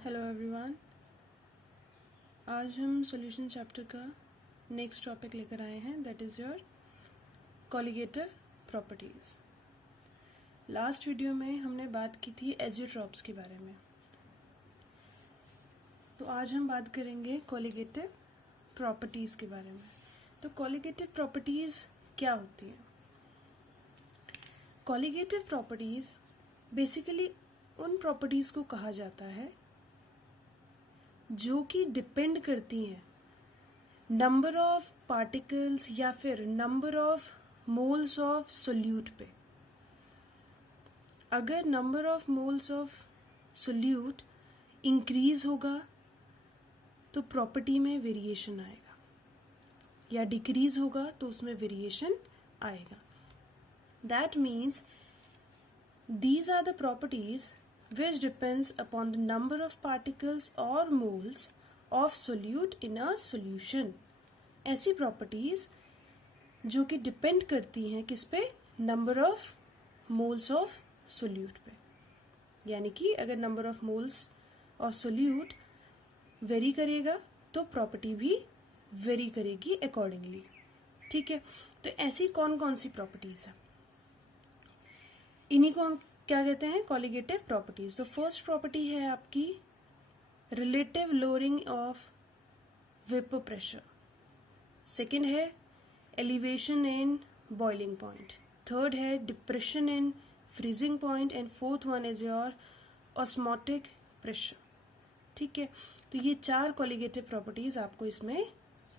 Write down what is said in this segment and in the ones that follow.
Hello everyone. आज हम solution chapter का नेक्स्ट टॉपिक लेकर आए हैं, that is your colligative properties. Last video में हमने बात की थी एजियोट्रॉप्स के बारे में, तो आज हम बात करेंगे कॉलिगेटिव प्रॉपर्टीज़ के बारे में। तो कॉलिगेटिव प्रॉपर्टीज़ क्या होती हैं? कॉलिगेटिव प्रॉपर्टीज़ बेसिकली उन प्रॉपर्टीज़ को कहा जाता है जो कि डिपेंड करती हैं नंबर ऑफ पार्टिकल्स या फिर number of moles of solute पे। अगर number of moles of solute increase होगा तो प्रॉपर्टी में वेरिएशन आएगा, या डिक्रीज होगा तो उसमें वेरिएशन आएगा। That means these are the properties which depends upon the number of particles or moles of solute in a solution। ऐसी properties जो कि डिपेंड करती हैं किस पे? Number of moles of solute पे। यानी कि अगर number of moles of solute very करेगा तो प्रॉपर्टी भी वेरी करेगी अकॉर्डिंगली। ठीक है, तो ऐसी कौन कौन सी प्रॉपर्टीज है, इन्हीं को हम क्या कहते हैं? Colligative properties. तो फर्स्ट प्रॉपर्टी है आपकी relative lowering of vapour pressure, second है elevation in boiling point, third है depression in freezing point, and fourth one is your osmotic pressure. ठीक है, तो ये चार कॉलिगेटिव प्रॉपर्टीज आपको इसमें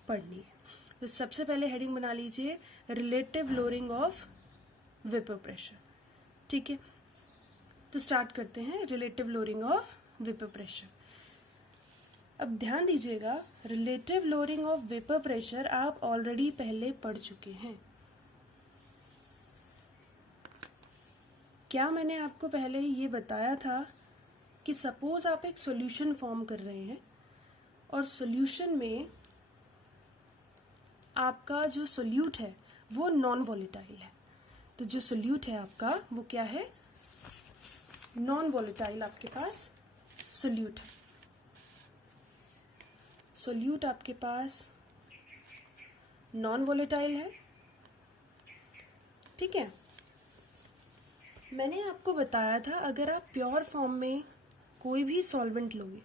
पढ़नी है। तो सबसे पहले हेडिंग बना लीजिए relative lowering of vapour pressure. ठीक है, तो स्टार्ट करते हैं relative lowering of vapour pressure. अब ध्यान दीजिएगा, relative lowering of vapour pressure आप ऑलरेडी पहले पढ़ चुके हैं। क्या मैंने आपको पहले ये बताया था कि सपोज आप एक सॉल्यूशन फॉर्म कर रहे हैं और सॉल्यूशन में आपका जो सोल्यूट है वो नॉन वॉलेटाइल है। तो जो सोल्यूट है आपका वो क्या है? नॉन वॉलेटाइल आपके पास सोल्यूट है। सोल्यूट आपके पास नॉन वॉलेटाइल है। ठीक है, मैंने आपको बताया था अगर आप प्योर फॉर्म में कोई भी सॉल्वेंट लोगे,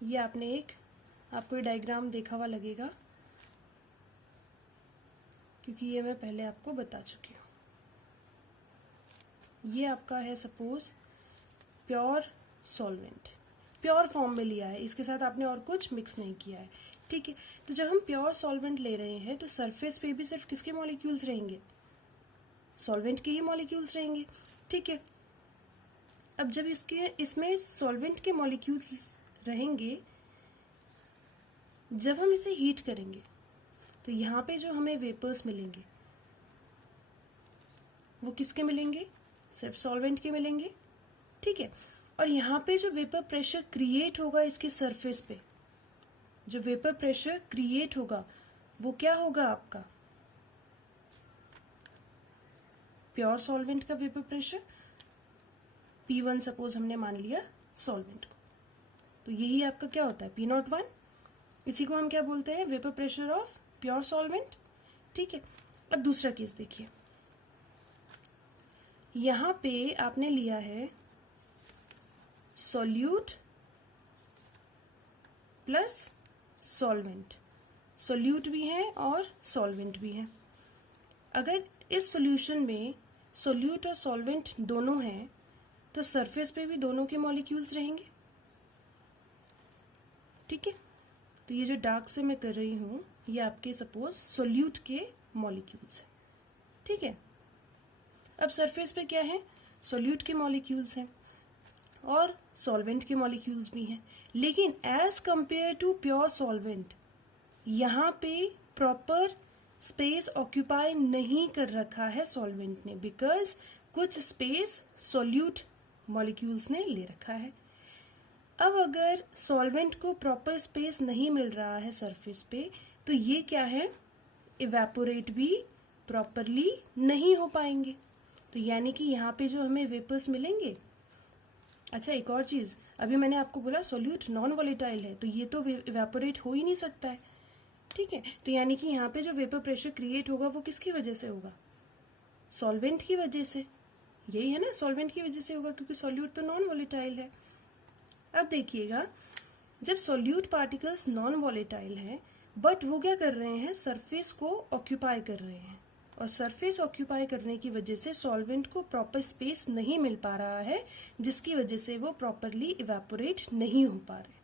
ये आपने आपको ये डायग्राम देखा हुआ लगेगा क्योंकि ये मैं पहले आपको बता चुकी हूँ। ये आपका है suppose pure solvent, pure form में लिया है, इसके साथ आपने और कुछ मिक्स नहीं किया है। ठीक है, तो जब हम प्योर सॉल्वेंट ले रहे हैं तो सरफेस पे भी सिर्फ किसके मॉलिक्यूल्स रहेंगे? सॉल्वेंट के ही मॉलिक्यूल्स रहेंगे। ठीक है, अब जब इसमें सॉल्वेंट के मॉलिक्यूल्स रहेंगे, जब हम इसे हीट करेंगे तो यहाँ पे जो हमें वेपर्स मिलेंगे वो किसके मिलेंगे? सिर्फ सॉल्वेंट के मिलेंगे। ठीक है, और यहाँ पे जो वेपर प्रेशर क्रिएट होगा इसके सरफेस पे, जो वेपर प्रेशर क्रिएट होगा वो क्या होगा आपका? प्योर सॉल्वेंट का वेपर प्रेशर P1 सपोज हमने मान लिया सॉल्वेंट को, तो यही आपका क्या होता है? P01। इसी को हम क्या बोलते हैं? Vapour pressure of pure solvent. ठीक है, अब दूसरा केस देखिए, यहां पे आपने लिया है सोल्यूट प्लस सॉल्वेंट, सोल्यूट भी है और सॉल्वेंट भी है। अगर इस सॉल्यूशन में सोल्यूट और सॉल्वेंट दोनों हैं तो सरफेस पे भी दोनों के मॉलिक्यूल्स रहेंगे। ठीक है, तो ये जो डार्क से मैं कर रही हूं ये आपके सपोज सोल्यूट के मॉलिक्यूल्स हैं। ठीक है, अब सरफेस पे क्या है? सोल्यूट के मॉलिक्यूल्स हैं और सॉल्वेंट के मॉलिक्यूल्स भी हैं, लेकिन as compare to pure solvent यहाँ पे प्रॉपर स्पेस ऑक्यूपाई नहीं कर रखा है सॉल्वेंट ने, बिकॉज कुछ स्पेस सोल्यूट मॉलिक्यूल्स ने ले रखा है। अब अगर सॉल्वेंट को प्रॉपर स्पेस नहीं मिल रहा है सरफेस पे तो ये क्या है? इवेपोरेट भी प्रॉपरली नहीं हो पाएंगे। तो यानी कि यहाँ पे जो हमें वेपर्स मिलेंगे। अच्छा, एक और चीज़, अभी मैंने आपको बोला सोल्यूट नॉन वॉलेटाइल है, तो ये तो इवेपोरेट हो ही नहीं सकता है, ठीक है। तो यानी कि यहाँ पे जो वेपर प्रेशर क्रिएट होगा वो किसकी वजह से होगा? सॉल्वेंट की वजह से। यही है ना, सॉल्वेंट की वजह से होगा, क्योंकि सोल्यूट तो नॉन वॉलेटाइल है। अब देखिएगा, जब सोल्यूट पार्टिकल्स नॉन वॉलेटाइल हैं बट वो क्या कर रहे हैं, सरफेस को ऑक्यूपाई कर रहे हैं, और सरफेस ऑक्यूपाई करने की वजह से सॉल्वेंट को प्रॉपर स्पेस नहीं मिल पा रहा है, जिसकी वजह से वो प्रॉपरली इवेपोरेट नहीं हो पा रहे।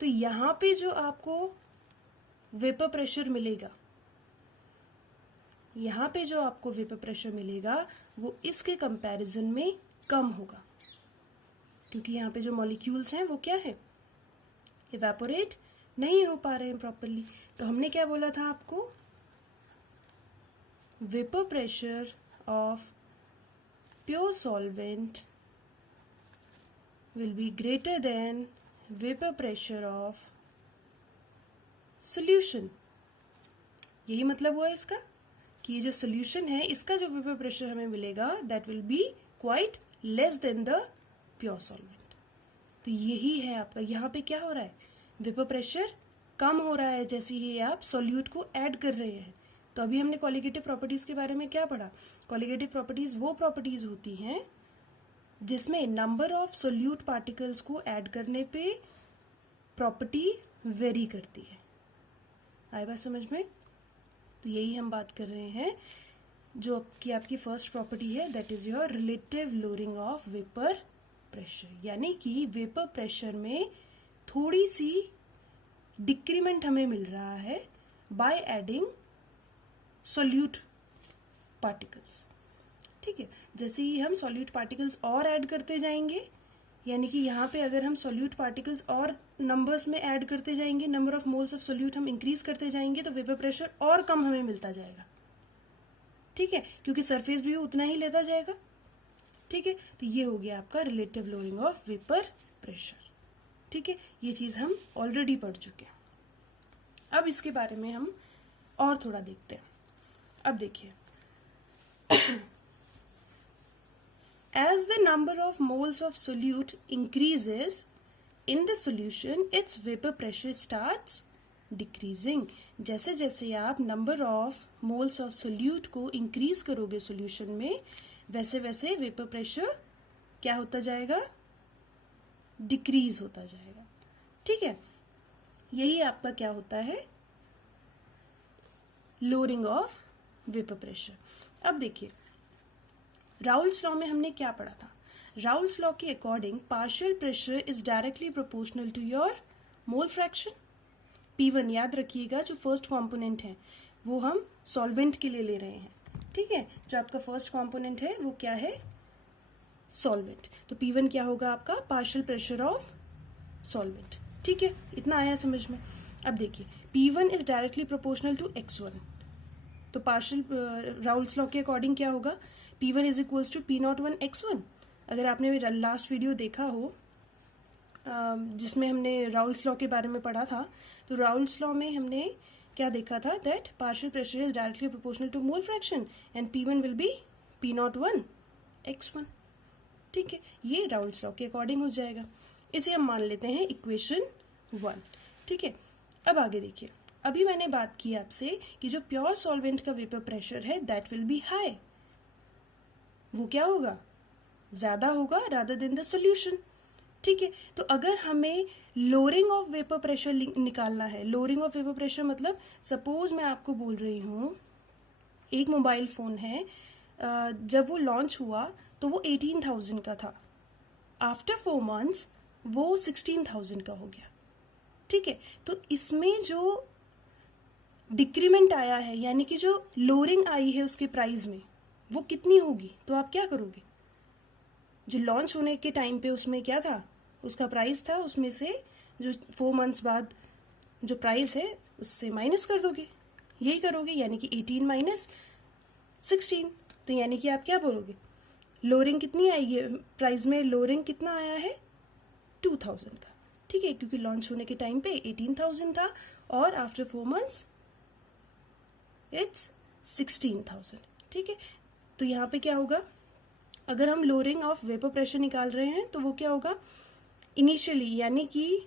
तो यहाँ पे जो आपको वेपर प्रेशर मिलेगा, यहाँ पे जो आपको वेपर प्रेशर मिलेगा वो इसके कंपैरिजन में कम होगा, क्योंकि यहाँ पे जो मॉलिक्यूल्स हैं वो क्या है, इवेपोरेट नहीं हो पा रहे हैं प्रॉपरली। तो हमने क्या बोला था आपको, vapour pressure of pure solvent will be greater than vapour pressure of solution. यही मतलब हुआ इसका कि ये जो सॉल्यूशन है इसका जो वेपर प्रेशर हमें मिलेगा that will be quite less than the pure solvent. तो यही है आपका, यहाँ पे क्या हो रहा है, वेपर प्रेशर कम हो रहा है जैसे ही आप सॉल्यूट को ऐड कर रहे हैं। तो अभी हमने कॉलिगेटिव प्रॉपर्टीज के बारे में क्या पढ़ा, कॉलिगेटिव प्रॉपर्टीज वो प्रॉपर्टीज होती हैं जिसमें नंबर ऑफ सॉल्यूट पार्टिकल्स को ऐड करने पे प्रॉपर्टी वेरी करती है। आई बात समझ में? तो यही हम बात कर रहे हैं, जो कि आपकी फर्स्ट प्रॉपर्टी है, that is your relative lowering of vapour pressure. यानी कि वेपर प्रेशर में थोड़ी सी डिक्रीमेंट हमें मिल रहा है बाय एडिंग सॉल्यूट पार्टिकल्स, ठीक है। जैसे ही हम सॉल्यूट पार्टिकल्स और ऐड करते जाएंगे, यानी कि यहाँ पे अगर हम सॉल्यूट पार्टिकल्स और नंबर्स में ऐड करते जाएंगे, number of moles of solute हम इंक्रीज करते जाएंगे, तो वेपर प्रेशर और कम हमें मिलता जाएगा, ठीक है, क्योंकि सरफेस भी उतना ही लेता जाएगा, ठीक है। तो ये हो गया आपका relative lowering of vapour pressure, ठीक है। ये चीज हम ऑलरेडी पढ़ चुके हैं। अब इसके बारे में हम और थोड़ा देखते हैं। अब देखिए, as the number of moles of solute increases in the solution, its vapor pressure starts decreasing। जैसे जैसे आप number of moles of solute को इंक्रीज करोगे सोल्यूशन में, वैसे वैसे वेपर प्रेशर क्या होता जाएगा, डिक्रीज होता जाएगा, ठीक है। यही आपका क्या होता है, लोअरिंग ऑफ वेपर प्रेशर। अब देखिए, राउल्स लॉ में हमने क्या पढ़ा था, राउल्स लॉ के according partial pressure is directly proportional to your mole fraction. P1 याद रखिएगा, जो फर्स्ट कंपोनेंट है वो हम सॉल्वेंट के लिए ले रहे हैं, ठीक है। जो आपका फर्स्ट कंपोनेंट है वो क्या है, सॉल्वेंट। तो P1 क्या होगा आपका, पार्शियल प्रेशर ऑफ सॉल्वेंट, ठीक है। इतना आया समझ में? अब देखिए, P1 is directly proportional to X1। तो पार्शियल राउल्स लॉ के अकॉर्डिंग क्या होगा, P1 is equals to P01 X1। अगर आपने लास्ट वीडियो देखा हो जिसमें हमने राउल्स लॉ के बारे में पढ़ा था, तो राउल्स लॉ में हमने क्या देखा था, that partial pressure is directly proportional to mole fraction and P1 will be P01 X1, ठीक है। ये राउल्स लॉ के अकॉर्डिंग हो जाएगा। इसे हम मान लेते हैं इक्वेशन 1, ठीक है। अब आगे देखिए, अभी मैंने बात की आपसे कि जो प्योर सॉल्वेंट का वेपर प्रेशर है दैट विल बी हाई, वो क्या होगा, ज्यादा होगा रादर देन द सॉल्यूशन, ठीक है। तो अगर हमें लोअरिंग ऑफ वेपर प्रेशर निकालना है, लोअरिंग ऑफ वेपर प्रेशर मतलब सपोज मैं आपको बोल रही हूँ एक मोबाइल फोन है, जब वो लॉन्च हुआ तो वो 18,000 का था, आफ्टर 4 months वो 16,000 का हो गया, ठीक है। तो इसमें जो डिक्रीमेंट आया है, यानी कि जो लोअरिंग आई है उसके प्राइस में, वो कितनी होगी, तो आप क्या करोगे, जो लॉन्च होने के टाइम पे उसमें क्या था, उसका प्राइस था, उसमें से जो 4 months बाद जो प्राइस है उससे माइनस कर दोगे, यही करोगे, यानी कि 18 माइनस 16। तो यानी कि आप क्या बोलोगे, लोअरिंग कितनी आई है प्राइस में, लोअरिंग कितना आया है 2,000 का, ठीक है, क्योंकि लॉन्च होने के टाइम पे 18,000 था और आफ्टर 4 months इट्स 16,000, ठीक है। तो यहाँ पे क्या होगा, अगर हम लोअरिंग ऑफ वेपर प्रेशर निकाल रहे हैं तो वो क्या होगा, इनिशियली यानी कि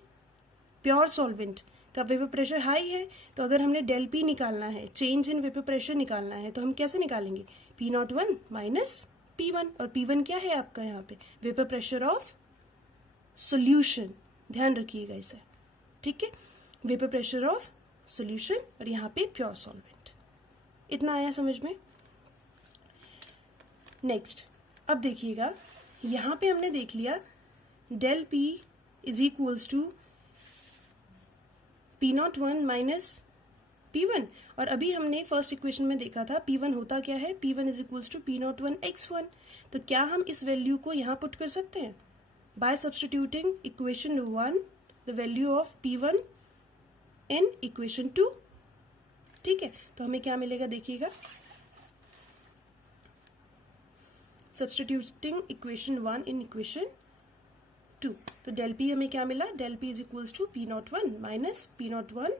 प्योर सॉल्वेंट का वेपर प्रेशर हाई है, तो अगर हमने डेल पी निकालना है, चेंज इन वेपर प्रेशर निकालना है, तो हम कैसे निकालेंगे, P01 माइनस P1, और P1 क्या है आपका यहाँ पे, वेपर प्रेशर ऑफ सॉल्यूशन, ध्यान रखिएगा इसे, ठीक है, वेपर प्रेशर ऑफ सॉल्यूशन, और यहाँ पे प्योर सॉल्वेंट। इतना आया समझ में। नेक्स्ट अब देखिएगा, यहाँ पे हमने देख लिया del P is equals to P01 minus P1, और अभी हमने फर्स्ट इक्वेशन में देखा था P1 होता क्या है, P1 is equals to P01 x1। तो क्या हम इस वैल्यू को यहाँ पुट कर सकते हैं bye substituting equation 1 the value of P1 in equation 2, ठीक है। तो हमें क्या मिलेगा देखिएगा, सब्स्टिट्यूटिंग इक्वेशन 1 इन इक्वेशन 2, तो डेल पी हमें क्या मिला, del P is equals to P01 minus P01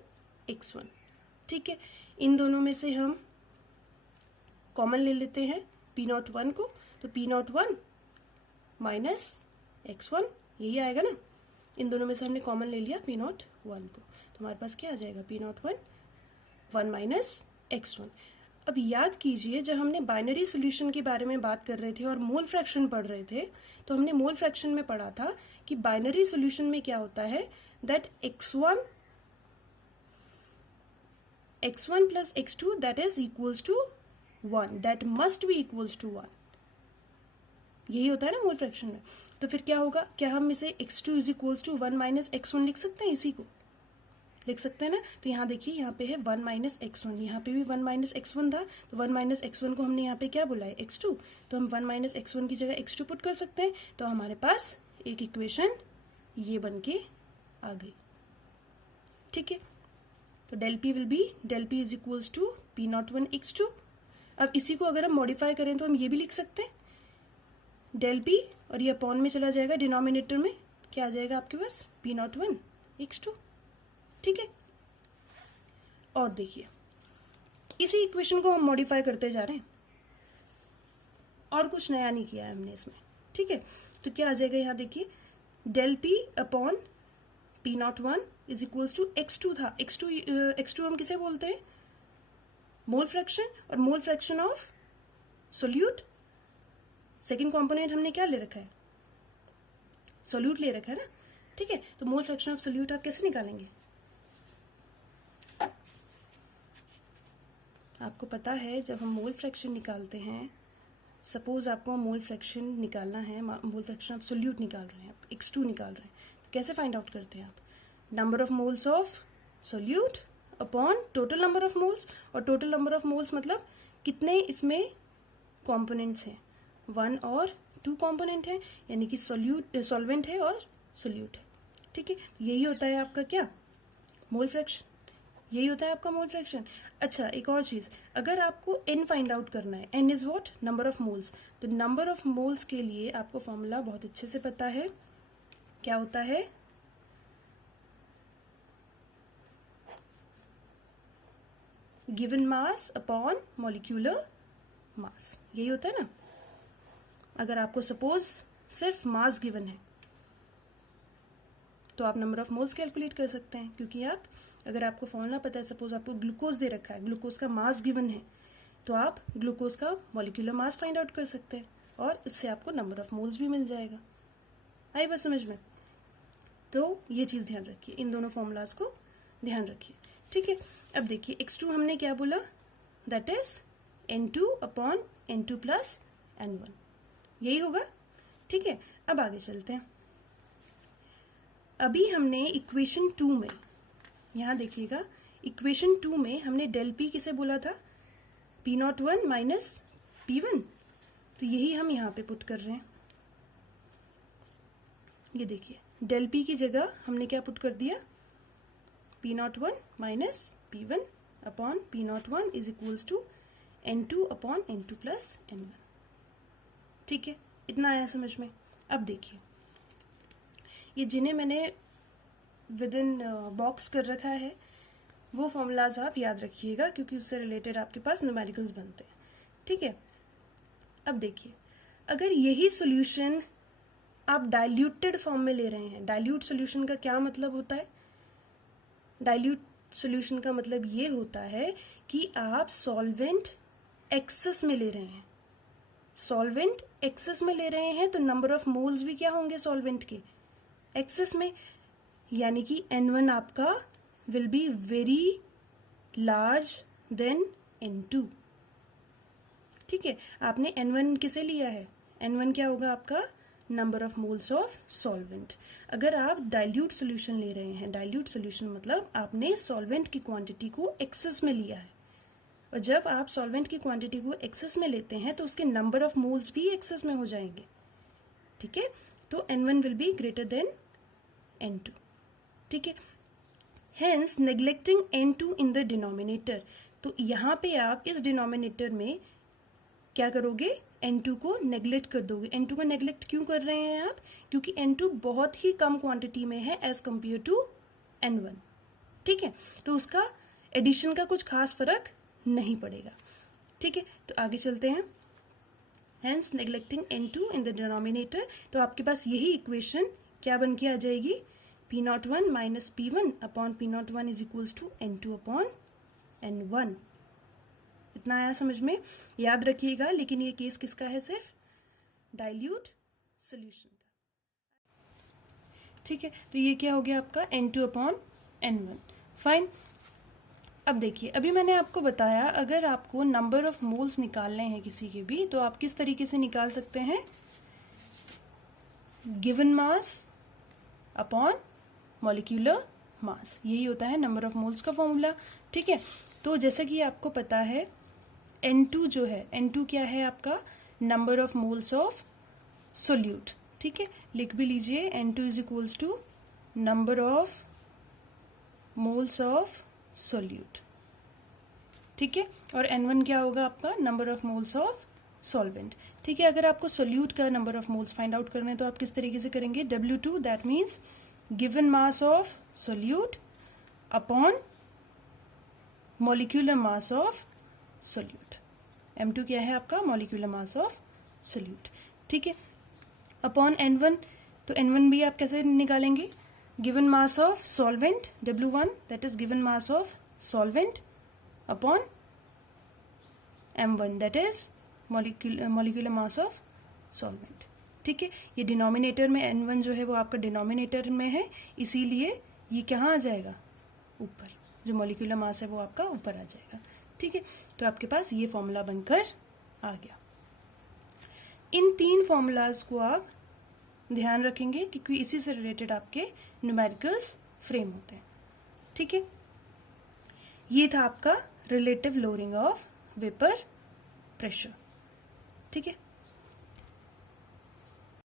x1, ठीक है। इन दोनों में से हम कॉमन ले लेते हैं P01 को, तो P01 माइनस x1 यही आएगा ना, इन दोनों में से हमने कॉमन ले लिया P01 को, तो हमारे पास क्या आ जाएगा, P01 1 माइनस x1। अब याद कीजिए, जब हमने बाइनरी सॉल्यूशन के बारे में बात कर रहे थे और मोल फ्रैक्शन पढ़ रहे थे, तो हमने मोल फ्रैक्शन में पढ़ा था कि बाइनरी सॉल्यूशन में क्या होता है, that x1 plus x2 that is equals to 1, that must be equals to 1, यही होता है ना मोल फ्रैक्शन में। तो फिर क्या होगा, क्या हम इसे x2 is equals to 1 minus x1 लिख सकते हैं, इसी को लिख सकते हैं ना। तो यहाँ देखिए, यहाँ पे है 1 माइनस x1, यहाँ पे भी 1 माइनस x1 था, तो 1 माइनस x1 को हमने यहाँ पे क्या बोला है, x2, तो हम 1 माइनस x1 की जगह x2 पुट कर सकते हैं, तो हमारे पास एक इक्वेशन ये बन के आ गई, ठीक है। तो del P will be, del P is equals to P01 x2। अब इसी को अगर हम मॉडिफाई करें तो हम ये भी लिख सकते हैं, डेल पी, और ये अपॉन में चला जाएगा डिनोमिनेटर में, क्या आ जाएगा आपके पास, P01 x2, ठीक है। और देखिए, इसी इक्वेशन को हम मॉडिफाई करते जा रहे हैं, और कुछ नया नहीं किया है हमने इसमें, ठीक है। तो क्या आ जाएगा, यहाँ देखिए, del P upon P01 is equals to x2 था, x2 हम किसे बोलते हैं, मोल फ्रैक्शन, और mole fraction of solute, second component हमने क्या ले रखा है, सोल्यूट ले रखा है ना, ठीक है। तो मोल फ्रैक्शन ऑफ सोल्यूट आप कैसे निकालेंगे, आपको पता है जब हम मोल फ्रैक्शन निकालते हैं, सपोज आपको मोल फ्रैक्शन निकालना है, मोल फ्रैक्शन ऑफ सोल्यूट निकाल रहे हैं, आप x2 निकाल रहे हैं, तो कैसे फाइंड आउट करते हैं आप, number of moles of solute upon total number of moles, और टोटल नंबर ऑफ मोल्स मतलब कितने इसमें कॉम्पोनेंट्स हैं, 1 और 2 कॉम्पोनेंट हैं, यानी कि सॉल्वेंट है और सोल्यूट है, ठीक है। यही होता है आपका क्या, मोल फ्रैक्शन, यही होता है आपका मोल फ्रैक्शन। अच्छा, एक और चीज, अगर आपको n फाइंड आउट करना है, n is what, number of moles, तो नंबर ऑफ मोल्स के लिए आपको फॉर्मूला बहुत अच्छे से पता है, क्या होता है, गिवन मास अपॉन मॉलिक्यूलर मास, यही होता है ना। अगर आपको सपोज सिर्फ मास गिवन है तो आप नंबर ऑफ मोल्स कैलकुलेट कर सकते हैं, क्योंकि आप, अगर आपको फॉर्मूला पता है, सपोज आपको ग्लूकोज दे रखा है, ग्लूकोज का मास गिवन है, तो आप ग्लूकोज का मॉलिक्यूलर मास फाइंड आउट कर सकते हैं, और इससे आपको नंबर ऑफ मोल्स भी मिल जाएगा। आई बात समझ में। तो ये चीज ध्यान रखिए, इन दोनों फॉर्मूलाज को ध्यान रखिए, ठीक है। अब देखिए, x2 हमने क्या बोला, that is N2 upon N2 plus N1, यही होगा, ठीक है। अब आगे चलते हैं। अभी हमने इक्वेशन 2 में, यहां देखिएगा, इक्वेशन 2 में हमने डेल पी किसे बोला था, P01 माइनस P1, तो यही हम यहां पे पुट कर रहे हैं। ये देखिए, डेल पी की जगह हमने क्या पुट कर दिया, P01 minus P1 upon P01 is equals to N2 upon N2 plus N1, ठीक है। इतना आया समझ में। अब देखिए, ये जिन्हें मैंने विद इन बॉक्स कर रखा है वो फॉर्मूलाज आप याद रखिएगा, क्योंकि उससे रिलेटेड आपके पास न्यूमेरिकल्स बनते हैं, ठीक है। अब देखिए, अगर यही सॉल्यूशन आप डाइल्यूटेड फॉर्म में ले रहे हैं, डाइल्यूट सॉल्यूशन का क्या मतलब होता है? डाइल्यूट सॉल्यूशन का मतलब ये होता है कि आप सॉल्वेंट एक्सेस में ले रहे हैं। सॉल्वेंट एक्सेस में ले रहे हैं तो नंबर ऑफ मोल्स भी क्या होंगे सॉल्वेंट के? एक्सेस में, यानी कि N1 आपका will be very large than N2। ठीक है, आपने N1 किसे लिया है? N1 क्या होगा आपका? Number of moles of solvent. अगर आप डाइल्यूट सोल्यूशन ले रहे हैं, डाइल्यूट सोल्यूशन मतलब आपने सॉल्वेंट की क्वांटिटी को एक्सेस में लिया है, और जब आप सॉल्वेंट की क्वांटिटी को एक्सेस में लेते हैं तो उसके नंबर ऑफ मोल्स भी एक्सेस में हो जाएंगे। ठीक है, तो N1 will be greater than N2। ठीक है, hence neglecting N2 in the denominator, तो यहाँ पे आप इस डिनोमिनेटर में क्या करोगे? N2 को नेग्लेक्ट कर दोगे। N2 को नेग्लेक्ट क्यों कर रहे हैं आप? क्योंकि N2 बहुत ही कम क्वांटिटी में है एज कंपेयर टू N1। ठीक है, तो उसका एडिशन का कुछ खास फर्क नहीं पड़ेगा। ठीक है, तो आगे चलते हैं। Hence neglecting N2 in the denominator, तो आपके पास यही इक्वेशन क्या बन के आ जाएगी? P01 minus P1 upon P01 is equals to N2 upon N1। इतना आया समझ में? याद रखिएगा, लेकिन ये केस किसका है? सिर्फ डाइल्यूट सोल्यूशन का। ठीक है, तो ये क्या हो गया आपका? N2 upon N1। फाइन। अब देखिए, अभी मैंने आपको बताया अगर आपको नंबर ऑफ मोल्स निकालने हैं किसी के भी, तो आप किस तरीके से निकाल सकते हैं? गिवन मास अपॉन मॉलिक्यूलर मास, यही होता है नंबर ऑफ मोल्स का फॉर्मूला। ठीक है, तो जैसा कि आपको पता है N2 जो है, N2 क्या है आपका? Number of moles of solute. ठीक है, लिख भी लीजिए, N2 is equals to number of moles of solute. ठीक है, और N1 क्या होगा आपका? Number of moles of solvent. ठीक है, अगर आपको सोल्यूट का number of moles find out करना है तो आप किस तरीके से करेंगे? W2 that means given mass of solute upon molecular mass of solute. M2 क्या है आपका? Molecular mass of solute. ठीक है, अपॉन N1, तो N1 भी आप कैसे निकालेंगे? Given mass of solvent W1 that is given mass of solvent upon M1 that is molecular mass of solvent. ठीक है, ये डिनोमिनेटर में N1 जो है वो आपका डिनोमिनेटर में है, इसीलिए ये कहाँ आ जाएगा? ऊपर। जो मॉलिक्यूलर मास है वो आपका ऊपर आ जाएगा। ठीक है, तो आपके पास ये फॉर्मूला बनकर आ गया। इन 3 फॉर्मूलाज को आप ध्यान रखेंगे क्योंकि इसी से रिलेटेड आपके न्यूमेरिकल्स फ्रेम होते हैं। ठीक है, ये था आपका relative lowering of vapour pressure. ठीक है,